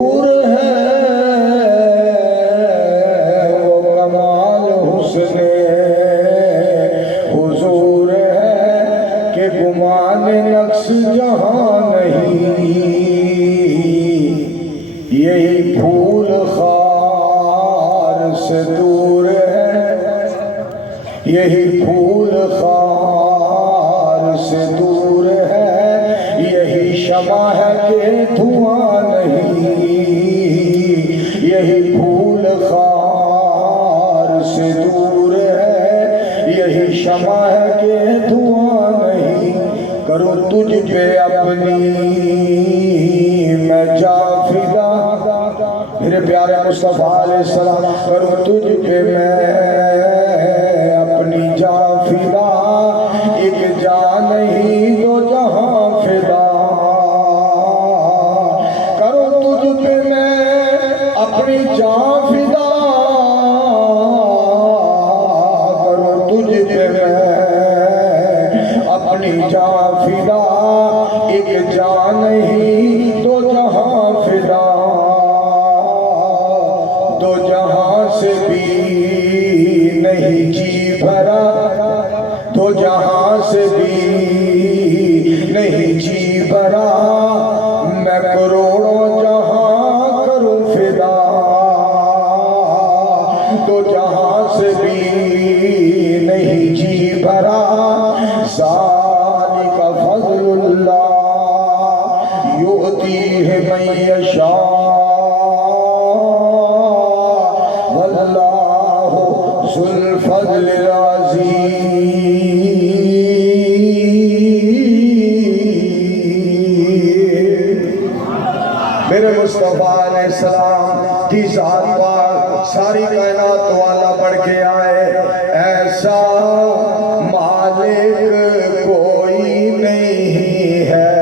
نور ہے وہ کمال حسن حضور ہے کہ گمان نقص جہاں نہیں، یہی پھول خار سے دور ہے، یہی پھول خار سے دور ہے، یہی شمع ہے کہ دھواں نہیں، یہی پھول خار سے دور ہے، یہی شمع ہے کہ دھواں نہیں۔ کروں تجھ پہ اپنی میں جا فدا، میرے پیارے مصطفیٰ علیہ السلام، کروں تجھ پہ میں اپنی جا فدا، ایک جان نہیں دو جہاں فدا، کروں تجھ پہ میں اپنی جان فدا، کروں تجھ پہ میں اپنی جان فدا، ایک جان نہیں دو جہاں فدا، دو جہاں سے بھی نہیں جی بھرا، دو جہاں سے بھی نہیں جی بھرا، میں کروڑوں جہاں کروں فدا، دو جہاں سے بھی نہیں جی بھرا، ذالک فضل اللہ یؤتیہ من یشاء، واللہ ذو الفضل العظیم۔ میرے مصطفیٰ علیہ السلام کی ذات پاک ساری کائنات والا بڑھ کے آئے، ایسا مالک کوئی نہیں ہے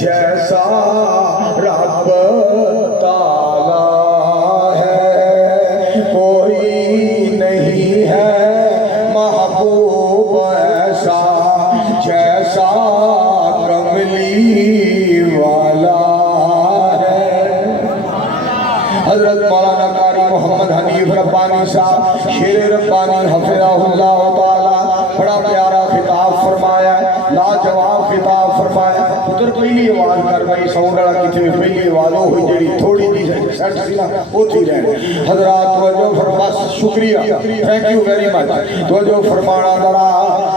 جیسا رب تعالی ہے، کوئی نہیں ہے محبوب ایسا جیسا کملی والا ہے۔ حضرت مولانا قاری محمد حنیف ربانی صاحب شیر ربانی حفظہ اللہ تعالی بڑا پیارا خطاب فرمایا ہے، لاجواب خطاب فرمایا ہے۔ پتر پہلی آواز کر بھائی ساؤنڈ والا کتنے پہلی آواز ہوئی جڑی تھوڑی جی سیٹ سی نا ہوتی رہے۔ حضرات توجہ فرما، شکریہ، تھینک یو ویری مچ، توجہ فرمانا ذرا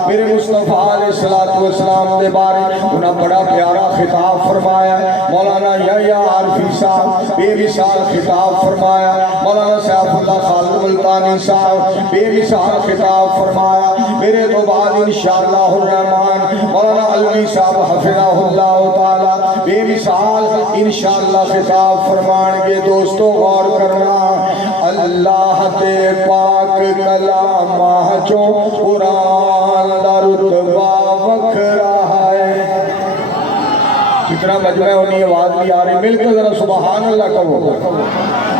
میرے مصطفیٰ علیہ السلام دے بارے انہاں بڑا پیارا خطاب فرمایا ہے۔ مولانا یحییٰ عارفی صاحب بے مثال خطاب فرمایا، مولانا سیف اللہ خالد ملتانی صاحب بے مثال خطاب فرمایا۔ میرے تو بعد انشاءاللہ الرحمن مولانا علوی صاحب حفظہ اللہ تعالی بے مثال انشاءاللہ خطاب فرمان گے۔ دوستو غور کرنا، اللہ دے پاک کلامہ جو قرآن دا رتبہ وکھرا ہے۔ کتنا مجمع ہونی آواز بھی آ رہی، مل کے ذرا سبحان اللہ کہو،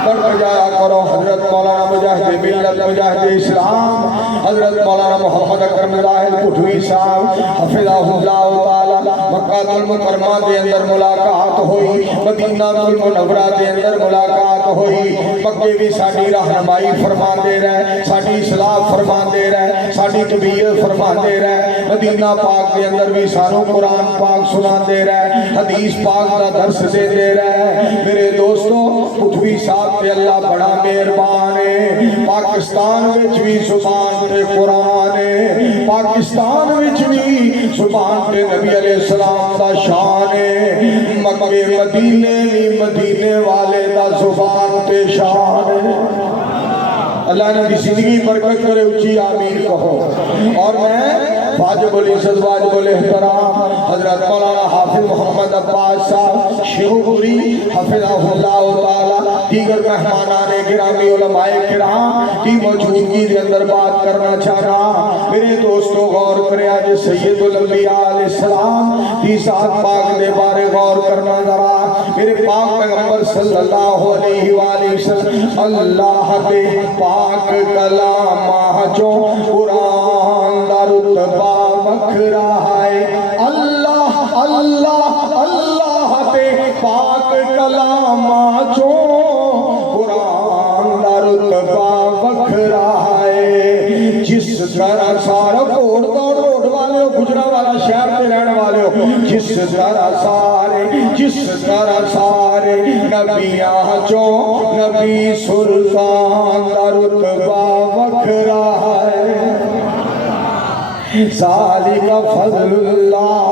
پڑھ کر جایا کرو۔ حضرت مولانا مجاہد ملت مجاہد اسلام حضرت مولانا محمد اکرم الہی پٹھوی صاحب حفظہ اللہ تعالی مکہ المکرمہ دے اندر ملاقات ہوئی، مدینہ المنورہ دے اندر ملاقات ہوئی۔ مکے بھی ساڈی رہنمائی فرما دے رہے، ساڈی اصلاح فرما دے رہے، ساڈی تبیہ فرما دے رہے۔ مدینہ پاک دے اندر بھی سانو قرآن پاک سنا دے رہے، حدیث پاک دا درس دے دے رہے۔ میرے دوستو پٹھوی صاحب پہ اللہ بڑا مہربان ہے۔ پاکستان وچ بھی زبان تے قرآن ہے، پاکستان وچ بھی زبان تے نبی علیہ السلام دا شان ہے، مکے مدینے بھی مدینے والے دا زبان تے شان ہے۔ اللہ نے بھی زندگی برکت کرے، اچھی آمین کہو۔ اور میں واجب العزت واجب الاحترام حضرت مولانا حافظ محمد عباس صاحب شیخوپوری حفظہ اللہ تعالی دیگر مہمانان گرامی علماء کرام کی موجودگی کے اندر بات کرنا چاہنا۔ میرے دوستو غور کریں، آج سید الانبیاء علیہ السلام کی ذات پاک دے بارے غور کرنا ذرا۔ میرے پاک پیغمبر صلی اللہ علیہ وآلہ وسلم اللہ دے پاک کلامہ جو قرآن دا رتبہ وکھرا ہے، اللہ اللہ اللہ دے پاک کلامہ جو طرح سارا گھوڑ دوڑ روڈ والے ہو گجرانوالہ شہر میں رہنے والے ہو جس طرح سارے نبیاں جو نبی سلطان دا رتبہ وکھرا ہے ذالک فضل اللہ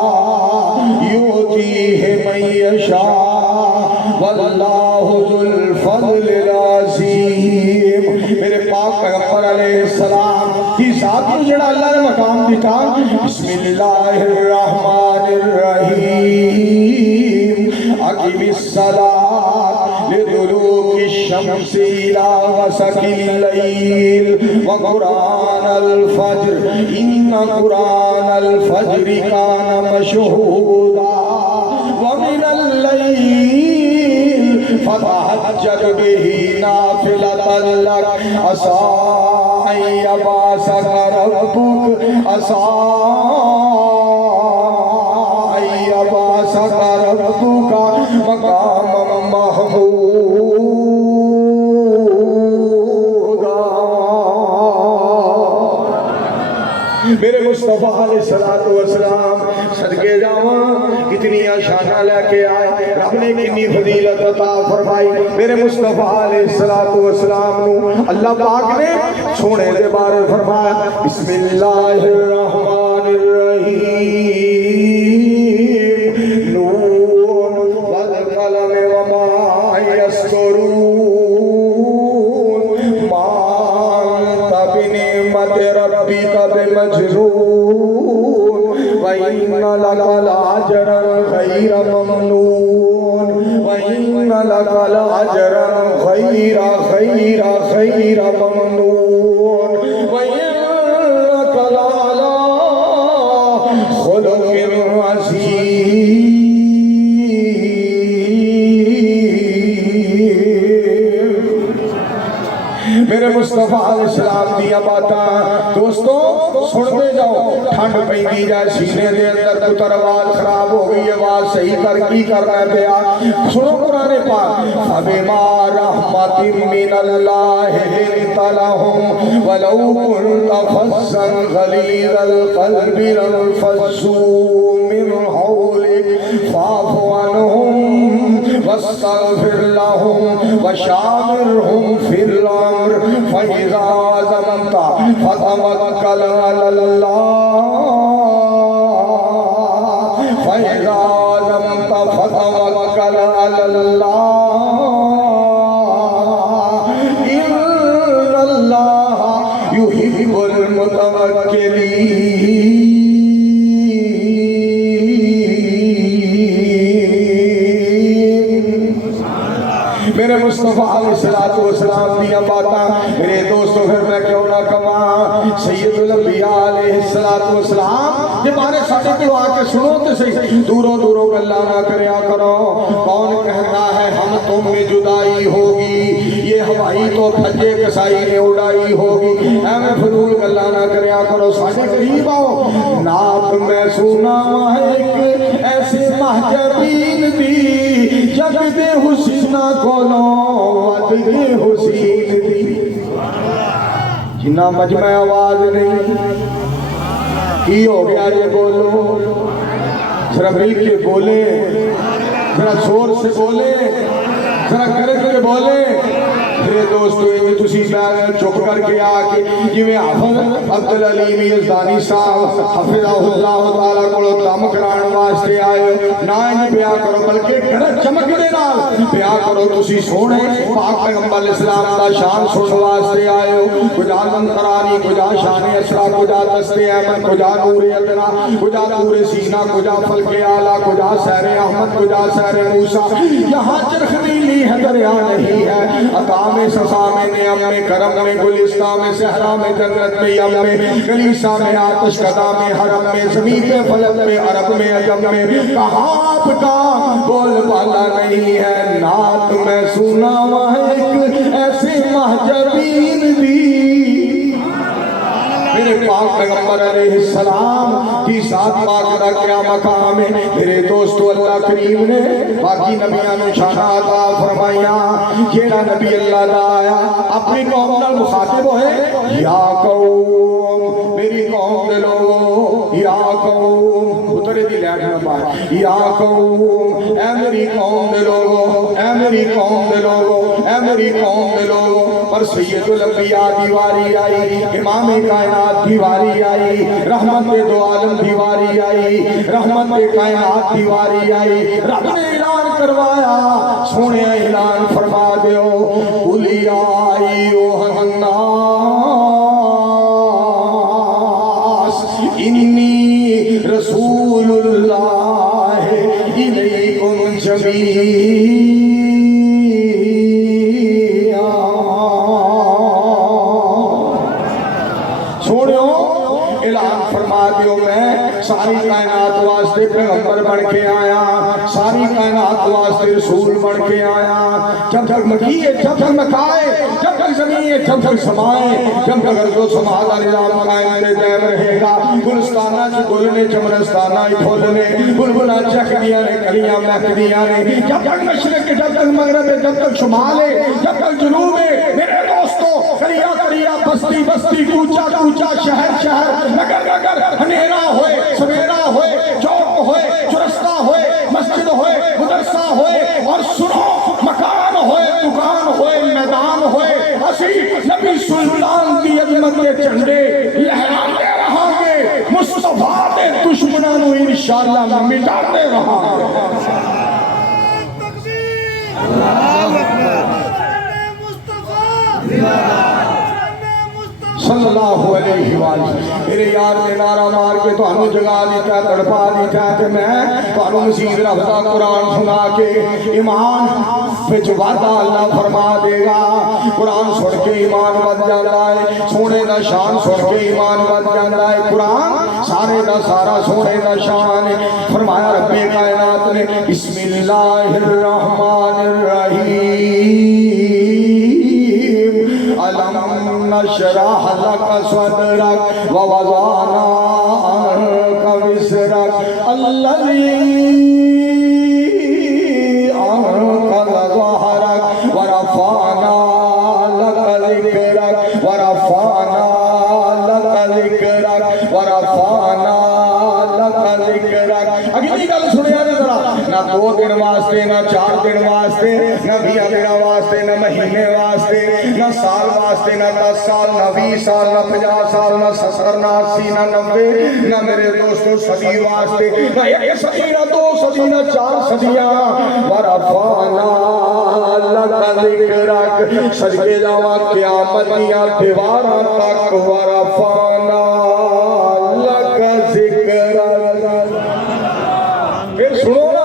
یؤتیہ من یشاء واللہ ذو الفضل العظیم۔ میرے پاک پیغمبر علیہ السلام کی ذات کو جڑا اللہ نے مقام دیتا بسم اللہ الرحمن الرحیم اقم الصلاۃ لدلوک الشمس الى غسق الليل وقرآن الفجر ان قرآن الفجر كان مشهودا ومن الليل فتهجد به نافلة لك عسى أن يبعثك ربك مقاما محمودا۔ میرے مصطفیٰ علیہ السلام صدقے جاواں کتنی شانہ لے کے آئے رب نے کتنی فضیلت عطا فرمائی۔ میرے مصطفیٰ علیہ السلام نو اللہ پاک نے سونے دے بارے فرمایا بسم اللہ الرحمن الرحیم نون والقلم وما یسطرون ما انت بنعمت ربک بمجنون وَإِنَّ لَكَ لَأَجْرًا غَيْرَ مَمْنُونٍ وَإِنَّ لَكَ لَأَجْرًا غَيْرَ مَمْنُونٍ وَإِنَّكَ لَعَلَىٰ خُلُقٍ عَظِيمٍ۔ میرے مصطفیٰ علیہ السلام دیا باتاں دوستو سنتے جاؤ ٹھنڈ پہنی جائے سینے دے اندر پتر آواز خراب ہو گئی آواز صحیح کر کی کرنا پیا سنو قرآن پاک فَبِمَا رَحْمَةٍ مِّنَ اللَّهِ لِنتَ لَهُمْ وَلَوْ كُنتَ فَظًّا غَلِيظَ الْقَلْبِ لَانفَضُّوا مِنْ حَوْلِكَ فَاعْفُ عَنْهُمْ واستغفر لهم وشاورهم في الأمر فإذا عزمت فتوكل على الله فإذا عزمت فتوكل على الله إن الله يحب المتوكلين۔ میرے مصطفیٰ علیہ السلام دیا باتاں میرے دوستو پھر میں کیوں نہ کہاں سید الانبیاء علیہ السلام یہ بارے ساڑھے کو آ کے سنو تو صحیح دوروں گلہ نہ کریا کرو کون کہتا ہے ہم تم میں جدائی ہوگی یہ ہوائی تو پھجے کسائی نے اڑائی ہوگی میں فضول گلہ نہ کریا کرو ساڑھے قریب آؤ نات میں سنا ایک ایسے محجبین دی جگ دے حسینہ کولوں ود دے حسین دی جنہ مجمع آواز نہیں کی ہو گیا یہ بولو ذرا مل کے بولے ذرا زور سے بولے ذرا کرے کے بولے۔ میرے دوستو یہ تسی چپ کر کے آکے جویں حافظ عبدالعلیم یزدانی صاحب حفظہ اللہ تعالیٰ کو دم کران واسطے آئے نہ انہیں بیاہ کرو بلکہ گھڑت چمک دے نال بیاہ کرو تسی سونے پاک پیغمبر علیہ السلام دا شان سن واسطے آئے ہو کجا منقرانی کجا شان اسرا کجا دست احمد کجا نور ادنا کجا نور سینہ کجا فلک اعلیٰ کجا سیر احمد کجا سیر موسیٰ یہاں چرخنیلی ہے دریا نہیں ہے عطا میں سفا میں نعم میں کرم میں گلستان میں صحرا میں جنت میں یم میں کلیسا میں آتش قدا میں حرم میں زمین میں فلک میں عرب میں عجم میں کہاں آپ کا بول بالا نہیں ہے نعت میں سنا ایک ایسے محجبین دی میرے پاک پیغمبر علیہ السلام کی ساتھ پاک کا کیا مقام ہے۔ میرے دوستو اللہ کریم نے باقی نبیان و شانہ عطا فرمائیا یہ نبی اللہ دا آیا اپنی قوم نال مخاطب ہوئے یا قوم میری قوم دے لوگو یا قوم اترے دی لائن نہ پائے یا قوم اے میری قوم دے لوگو اے میری قوم دے لوگو اے میری قوم دے لوگو پر سید الانبیاء دیواری آئی امام کائنات دیواری آئی رحمت دو عالم دیواری آئی رحمت کائنات دیواری آئی رب نے اعلان کروایا سونے اعلان فرما دیو قُلْ يَا أَيُّهَا النَّاسُ إِنِّي رَسُولُ اللَّهِ إِلَيْكُمْ جَمِيعًا فرما دیو میں ساری کائنات واسطے پیغمبر بن کے آیا ساری کائنات واسطے رسول بن کے آیا جب تک مکیے جب تک مکائے جب تک زمین جب تک سمائے جب تک ارض و سما کا نظام قائم دے دائم رہے گا گلستانہ سے گلنے چمرستانہ ہی پھولنے بلبلہ چکھ دیا نے کلیاں مہک دیا نے جب تک مشرق جب تک مغرب جب تک شمال جب تک جنوب میرے دوستو کریا کریا بستی بستی کوچا کوچا شہر شہر نگر نگر انھیرا ہوئے سویرا ہوئے چوک ہوئے چرستہ ہوئے مسجد ہوئے مدرسہ ہوئے اور سنو مکان ہوئے دکان ہوئے میدان ہوئے اسی نبی سلطان کی عظمت کے جھنڈے لہراتے رہاں گے مصطفیٰ کے دشمنوں انشاءاللہ مٹاتے رہاں گے صلی اللہ علیہ وآلہ میرے یار نے نعرہ مار کے تو ہمیں جگہ دیتا ہے تڑپا دیتا ہے کہ میں تو ہمیں مزید رفتہ قرآن سنا کے ایمان پہ جو وعدہ اللہ فرما دے گا قرآن سن کے ایمان بد جاتا ہے سونے دا شان سن کے ایمان بد جاتا ہے قرآن سارے دا سارا سونے دا شان ہے فرمایا رب کائنات نے بسم اللہ الرحمن الرحیم علم نشرح لك صدرك ووضعنا عنك وزرك الذي أنقض ظهرك ورفعنا لك ذكرك ورفعنا لك ذكرك ورفعنا لك ذكرك اگلی گل سنیا نے ذرا نہ 2 دن واسطے نہ 4 دن واسطے نہ 20 دن واسطے نہ مہینے واسطے نہ سال واسطے نہ 10 سال نہ 20 سال نہ 50 سال نہ 70 نہ 80 نہ 90 نہ میرے دوستو صدی واسطے نہ 1 صدی نہ 2 صدی نہ 4 صدیاں ورفعنا لك ذکرک صدقے جاواں قیامت دیاں دیواراں تک ورفعنا لك ذکرک پھر سنو نا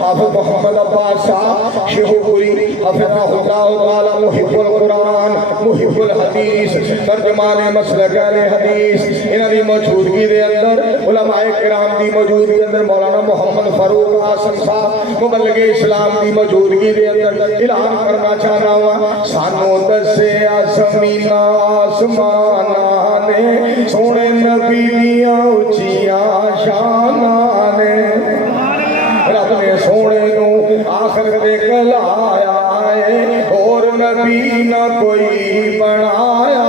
حافظ محمد عباس صاحب شیخ پوری حفظہ اللہ تعالی محب القرآن محب الحدیث ترجمان مسلک اہل حدیث انہاں دی موجودگی دے اندر علماء کرام دی موجودگی دے اندر مولانا محمد فاروق آسم صاحب مبلغ اسلام دی موجودگی دے اندر اعلان کرنا چاہنا ہوا سانو دسے آسمین آسماناں نے سونے نبی دیاں اونچیاں شاناں نے رب نے سونے نو آخر دے کلایا ہے اور نبی نہ کوئی بنایا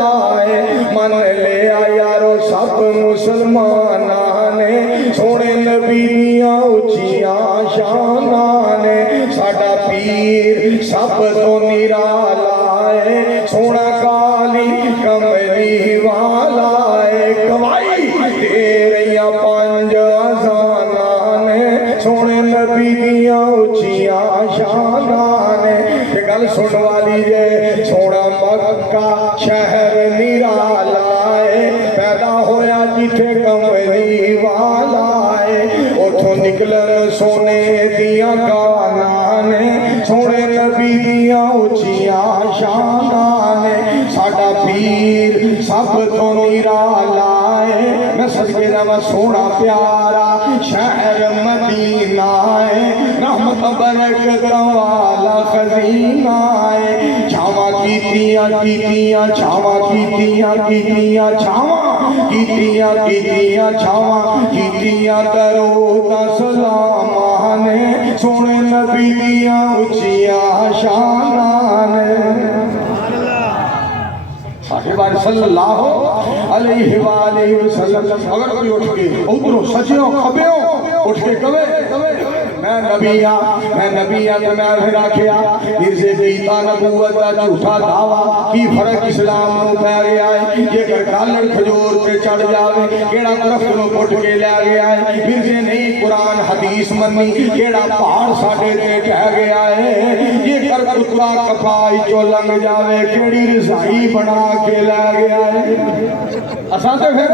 ہے من لیا یارو سب مسلماناں نے سونے نبی دیاں اونچیاں شاناں نے ساڈا پیر سب تو نرالا ہے سونا کالی کملی والا ہے گواہی دے رہیاں 5 اذاناں نے سونے نبی دیاں اونچیاں شاناں نے کہ گل سن والی جے سونا مکہ شہر نرالا ہے پیدا ہویا جتھے کملی والا ہے اتھوں نکلن سونے دیاں گانا نے سونے نبی دیاں اونچیاں شاناں نے ساڈا پیر سب تو نرالا ہے میں صدقے جاواں سونا پیارا شہر مدینہ ہے رحمت برکت والا خزینہ ہے چھاواں کیتیاں کیتیاں چھاواں کیتیاں کیتیاں چھاواں کیتیاں کیتیاں چھاواں کیتیاں درود سلام نے سونے نبی دیاں اونچیاں شاناں نے صاحب اکبر صلی اللہ علیہ وآلہ وسلم اگر کوئی اٹھ کے ادھروں سجیوں کھبیوں اٹھ کے کبے میں نبی تو میں پھر آکھیا مرزے بیتا نبوت کا جھوٹا دعویٰ کی فرق اسلام نو پہ گیا ہے یہ کر کالر کھجور پہ چڑھ جاوے کیڑا درخت نو پٹ کے لے گیا ہے مرزے نہیں قرآن حدیث منی کیڑا پہاڑ ساڑے تے ٹہ گیا ہے یہ کر کتا کپائی چو لنگ جاوے کیڑی رضائی بنا کے لے گیا ہے اساں تے پھر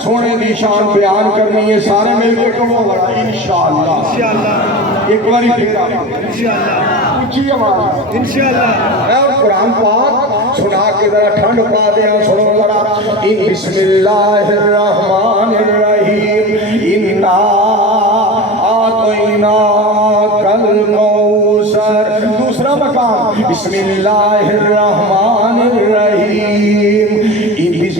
سونے دی شان بیان کرنی ہے سارے مل کے کہو بڑا انشاءاللہ ایک باری اونچی آواز انشاءاللہ قرآن پاک سنا کے ذرا ٹھنڈ پا دیا سنو ذرا بسم اللہ الرحمن الرحیم انا اعطیناک الکوثر دوسرا مقام بسم اللہ الرحمن الرحیم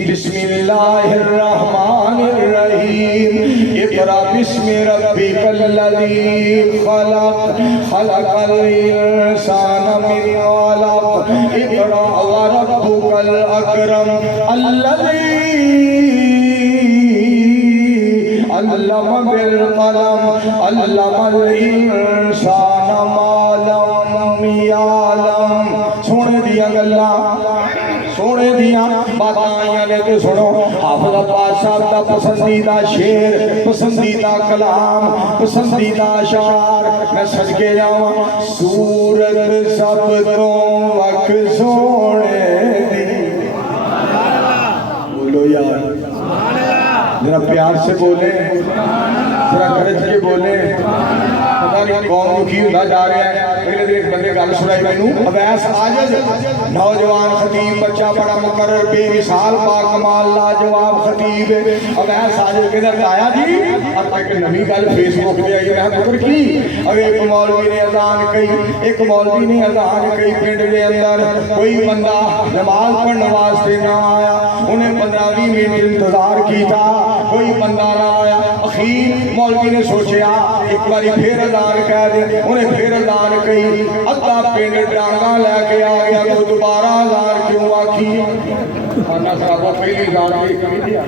بسم اللہ الرحمن الرحیم اقرأ بسم ربک الذی خلق خلق الانسان من علق اقرأ وربک الاکرم الذی علم بالقلم علم الانسان ما لم یعلم سونے دیا سونے دیا باتاں آئیاں نے تو سنو حافظ عباس صاحب کا پسندیدہ شعر پسندیدہ کلام پسندیدہ اشعار میں سج کے جاؤں سورت سب تو وقت سونے دی بولو یار ذرا پیار سے بولے ذرا گرج کے بولے پتہ نہیں کون دکھی ہوتا جا رہا ہے پہلے دن ایک بندے گل سنائی مینوں اویس عاجز نوجوان خطیب بچہ بڑا مقرر بے مثال باکمال لاجواب خطیب اویس عاجز کدھر آیا جی اب ایک نئی گل فیس بک پہ آئی میں پتر کی اب ایک مولوی نے اذان کہی ایک مولوی نے اذان کہی پنڈ کے اندر کوئی بندہ نماز پڑھنے واسطے نہ آیا انہیں 15-20 منٹ انتظار کیتا کوئی بندہ نہ آیا اخیر مولوی نے سوچیا ایک باری پھر اذان کہہ دے انہیں پھر اذان کہی ادھا پنڈ ڈانگا لے کے آ گیا تو دوبارہ اذان کیوں آکھی خانہ صاحبہ پہلی اذان کی کمی دیا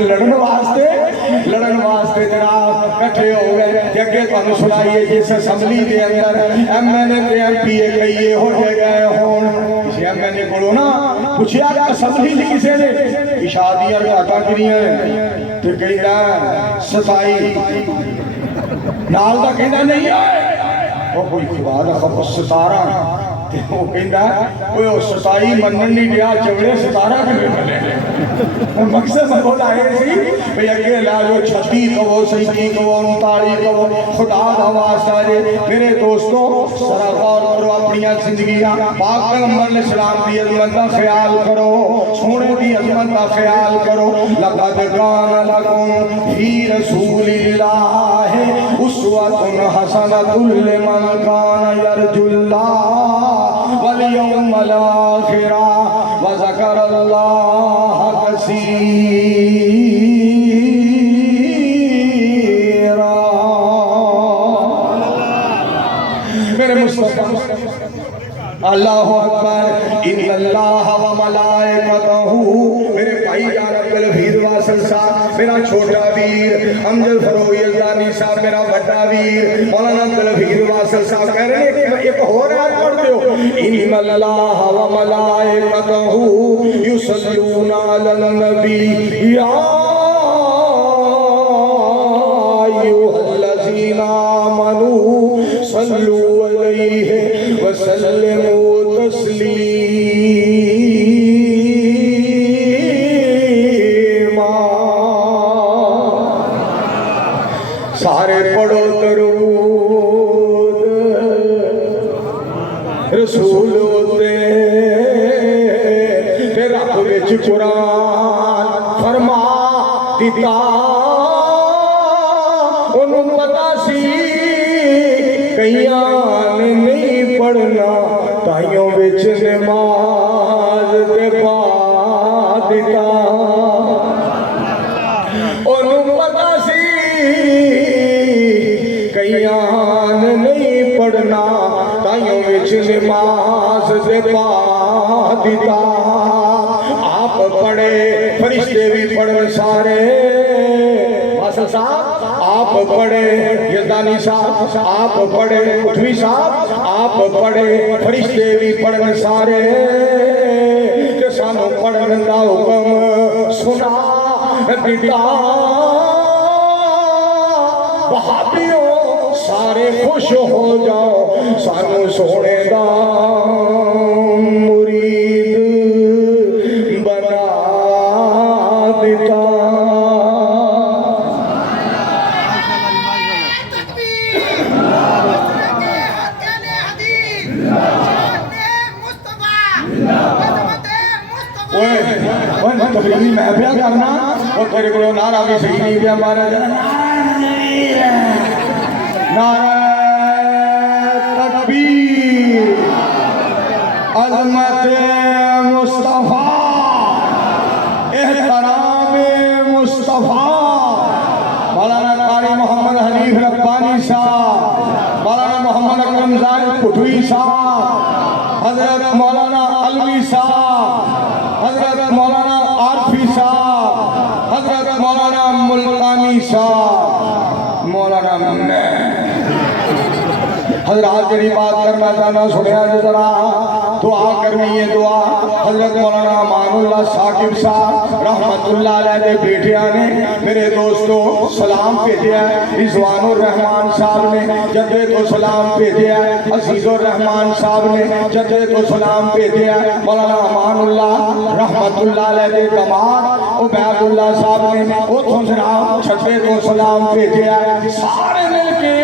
لڑن واسطے جناب کٹھے ہو گئے جگہ تو سنائیے جس اسمبلی کے اندر ایم این اے تے ایم پی اے کئیے ہو گئے ہون کسی ایم این اے کو نا پوچھیا اسمبلی سے کسے نے شادیاں گھاٹا کریاں تو کہنا 27 نال دا کہنا نہیں آئے وہ کوئی خدا دا خب 17 وہ کہنا وہ 27 منن نہیں دیا چوڑے 17 کے بنے مقصد بہت آئے سی بھئی اگے لاجو 36 کہو 37 کہو 39 کہو خدا دا واسطہ دے میرے دوستوں ذرا غور کرو اپنی زندگیاں پاک پیغمبر علیہ السلام دی عظمت کا خیال کرو سونے دی عظمت کا خیال کرو لقد کان لکم فی رسول اللہ اسوۃ حسنۃ لمن کان یرجو اللہ والیوم الآخر وذکر اللہ کثیرا میرے مصطفیٰ اللہ اکبر ان اللہ و ملائکتہ میرے بھائی جان عبدالحفیظ واصل صاحب میرا چھوٹا ویر امجد فروغی الزانی صاحب میرا بڑا ویر مولانا عبدالحفیظ واصل صاحب کہہ رہے ہیں ایک ہو رہا ہے پڑھ دیو ان اللہ و ملائکتہ یصلون علی النبی یا ایھا الذین آمنوا صلوا علیہ وسلموا تسلیما سارے پڑھو درود رسول ہوتے پھر رب وچ قرآن فرما دیتا انہوں پتا سی کئیاں نے نہیں پڑھنا تائیوں وچ نماز دے پا دیتا انہوں پتا سی کئیاں نہیں پڑھنا تائیوں وچ وچ نماز دے پا دیتا آپ پڑھے فرشتے بھی پڑھن سارے واصل صاحب آپ پڑھے یزدانی صاحب آپ پڑھے اٹھوی صاحب آپ پڑھے فرشتے بھی پڑھن سارے کہ سانو پڑھن دا حکم سنا دیتا وہابیوں سارے خوش ہو جاؤ سانو سونے دا مرید بنا دیتا تقریبی محفیہ کرنا اور تیرے کو نعرہ بھی صحیح نہیں دیا مارا جانا نعرہ تکبیر عظمت مصطفیٰ احترام مصطفیٰ مولانا قاری محمد حنیف ربانی صاحب مولانا محمد اکرم زاہد پٹھوی صاحب حضرت مولانا علوی صاحب حضرت مولانا عارفی صاحب حضرت مولانا ملتانی صاحب مولانا حضرات جڑی بات کرنا چاہنا سنیا ذرا دعا کرنی ہے دعا حضرت مولانا امان اللہ ثاقب صاحب رحمت اللہ علیہ دے بیٹیاں نے میرے دوستو سلام بھیجیا ہے رضوان الرحمان صاحب نے جدید و سلام بھیجیا ہے عزیز الرحمان صاحب نے جدید و سلام بھیجیا ہے مولانا امان اللہ رحمت اللہ علیہ دے دماغ عبید اللہ صاحب نے اتھوں جناب جدید و سلام بھیجیا ہے سارے مل کے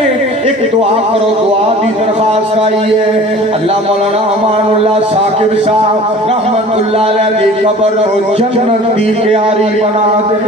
ایک دعا کرو دعا دی درخواست آئی ہے اللہ مولانا امان اللہ ثاقب صاحب رحمت اللہ علیہ دی قبر کو جنت دی پیاری بنا دے